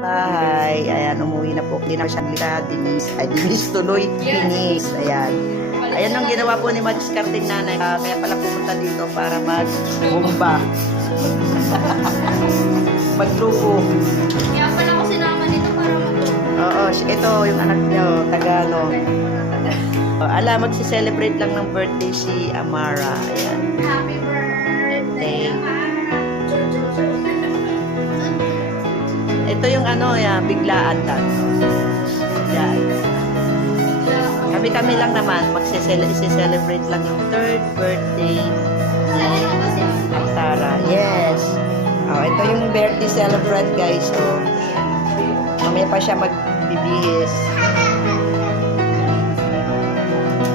Bahay. Ayan, umuwi na po. Hindi na siya nila. Denise tuloy. Denise. Ayan. Ayan ang ginawa po ni Mag-discarding nanay. Kaya pala pumunta dito para mag-bumba. Maglubo. Kaya pala ako sinama dito para Oo, ito yung anak niyo. Tagano. Ala, magsi-celebrate lang ng birthday si Amara. Ayan. Happy birthday, Ito yung ano, biglaan lang. Yan. Kami lang naman, magse-celebrate lang yung 3rd birthday ni Tara. Yes. Oh, ito yung birthday celebrant, guys. Oh. Mamaya pa siya magbibihis.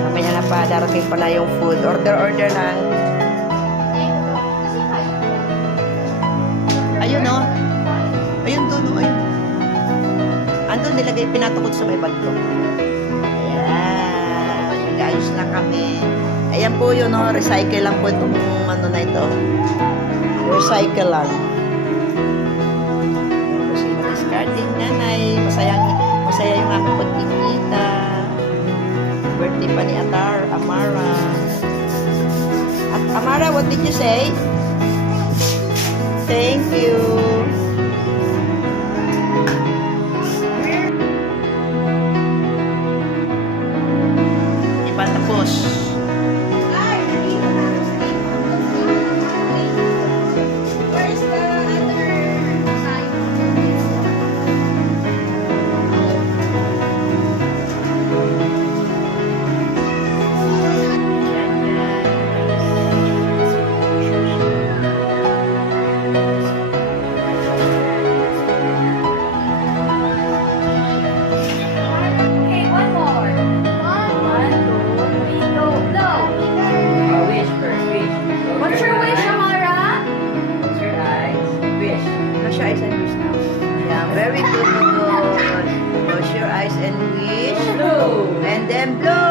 Mamaya na pa, darating pala yung food. Order lang. Ayun, oh. Ayun doon, oh. Ayun. Andun nilagay, pinatukod sa may bag ko. Ayos na kami. Ayan po yun, no? Recycle lang po itong ano na ito. Recycle lang. Ayan po si Mag-discarding nanay. Masaya yung aming pagkikita. Birthday pa ni Amara. At Amara, what did you say? Thank you. Tapos where's the other side? Okay, one more. One, two, three, go. Blow. Wish first, wish. What's your wish, Amara? Close your eyes. Wish. close your eyes and wish now. Yeah, very good. Close your eyes and wish. Blow. And then blow.